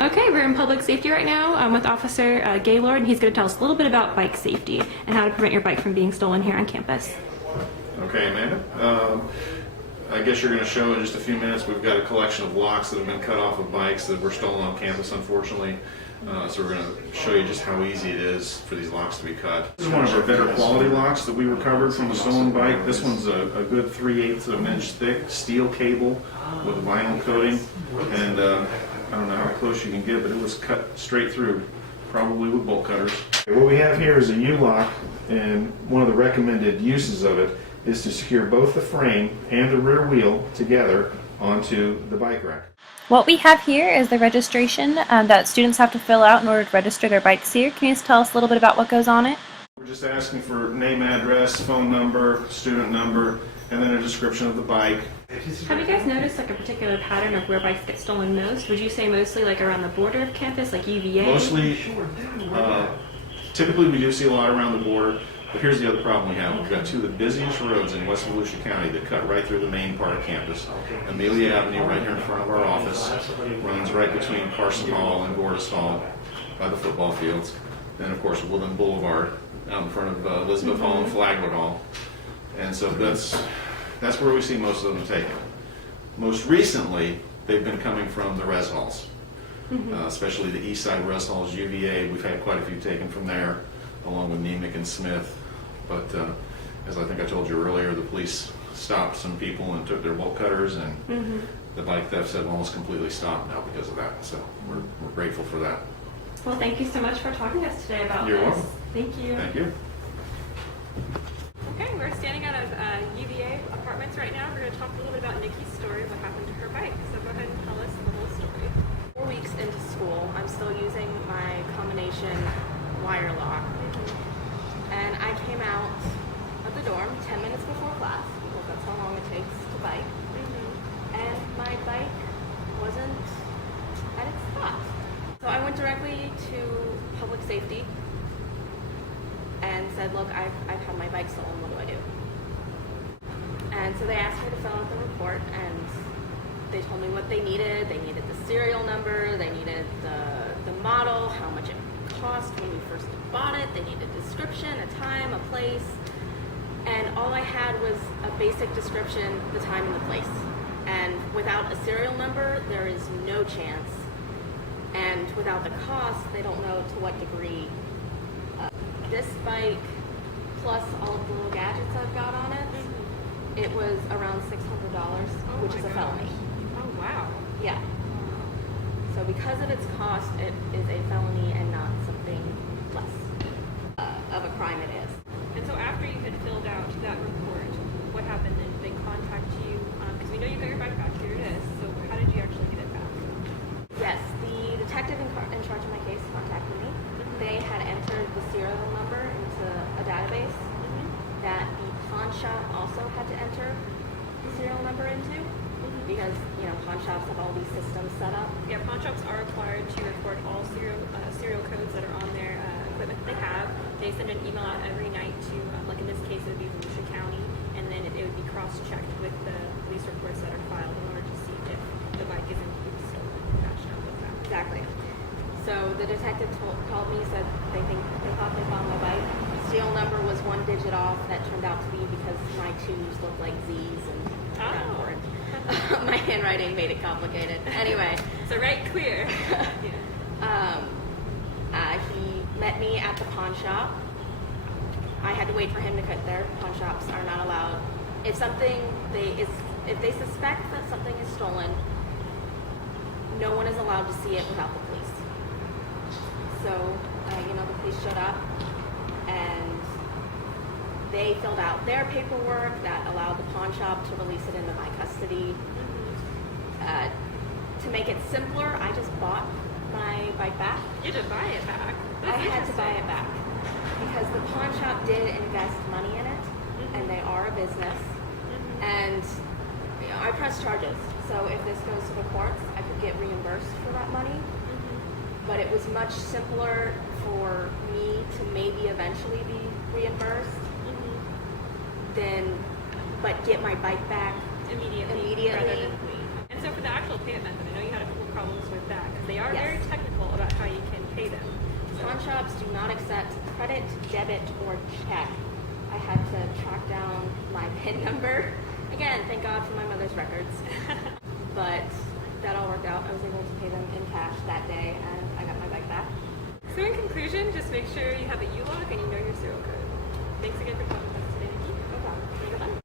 Okay, we're in public safety right now with Officer Gaylord, and he's going to tell us a little bit about bike safety and how to prevent your bike from being stolen here on campus. Okay, Amanda. I guess you're going to show in just a few minutes. We've got a collection of locks that have been cut off of bikes that were stolen on campus, unfortunately. So we're going to show you just how easy it is for these locks to be cut. This is one of our better quality locks that we recovered from a stolen bike. This one's a good 3/8 of an inch thick steel cable with a vinyl coating, and I don't know how close you can get, but it was cut straight through, probably with bolt cutters. What we have here is a U-lock, and one of the recommended uses of it is to secure both the frame and the rear wheel together onto the bike rack. What we have here is the registration that students have to fill out in order to register their bikes here. Can you just tell us a little bit about what goes on it? We're just asking for name, address, phone number, student number, and then a description of the bike. Have you guys noticed like a particular pattern of where bikes get stolen most? Would you say mostly like around the border of campus, like UVA? Mostly, typically we do see a lot around the border, but here's the other problem we have. We've got two of the busiest roads in West Volusia County that cut right through the main part of campus. Amelia Avenue, right here in front of our office, runs right between Carson Hall and Gordis Hall by the football fields. Then, of course, Woodland Boulevard out in front of Elizabeth Hall and Flagler Hall. And so that's where we see most of them taken. Most recently, they've been coming from the res halls, especially the east side res halls, UVA. We've had quite a few taken from there, along with Nemick and Smith. But as I think I told you earlier, the police stopped some people and took their bolt cutters, and the bike thefts have almost completely stopped now because of that. So we're grateful for that. Well, thank you so much for talking to us today about this. You're welcome. Thank you. Thank you. Okay, we're standing out of UVA apartments right now. We're going to talk a little bit about Nikki's story, what happened to her bike. So go ahead and tell us the whole story. 4 weeks into school, I'm still using my combination wire lock. And I came out of the dorm 10 minutes before class, because that's how long it takes to bike. And my bike wasn't at its spot. So I went directly to public safety and said, look, I've had my bike stolen, what do I do? And so they asked me to fill out the report, and they told me what they needed. They needed the serial number, they needed the model, how much it cost when we first bought it, they needed a description, a time, a place, and all I had was a basic description, the time and the place. And without a serial number, there is no chance. And without the cost, they don't know to what degree. This bike, plus all of the little gadgets I've got on it, it was around $600, which is a felony. Oh, wow. Yeah. So because of its cost, it is a felony and not something less of a crime it is. And so after you had filled out that report, what happened then? Did they contact you? Because we know you got your bike back. Here it is. So how did you actually get it back? Yes, the detective in charge of my case contacted me. They had entered the serial number into a database that the pawn shop also had to enter the serial number into, because pawn shops have all these systems set up. Yeah, pawn shops are required to record all serial codes that are on their equipment that they have. They send an email out every night to, like in this case, it would be Volusia County, and then it would be cross-checked with the police reports that are filed in order to see if the bike is indeed stolen. Matched up with that. Exactly. So the detective called me, said they thought they found my bike. The serial number was 1 digit off. That turned out to be because my 2s looked like Z's, and got bored. My handwriting made it complicated. Anyway. So right clear. He met me at the pawn shop. I had to wait for him to get there. Pawn shops are not allowed. If they suspect that something is stolen, no one is allowed to see it without the police. So, the police showed up, and they filled out their paperwork that allowed the pawn shop to release it into my custody. To make it simpler, I just bought my bike back. You had to buy it back. I had to buy it back because the pawn shop did invest money in it, and they are a business. And I press charges. So if this goes to the courts, I could get reimbursed for that money. But it was much simpler for me to maybe eventually be reimbursed but get my bike back immediately. immediately. Rather than wait. And so for the actual payment method, I know you had a couple problems with that because they are very technical. pawn shops do not accept credit, debit, or check. I had to track down my PIN number. Again, thank God for my mother's records. But that all worked out. I was able to pay them in cash that day, and I got my bike back. So in conclusion, just make sure you have a U-lock and you know your serial code. Thanks again for coming with us today, Nikki. No problem.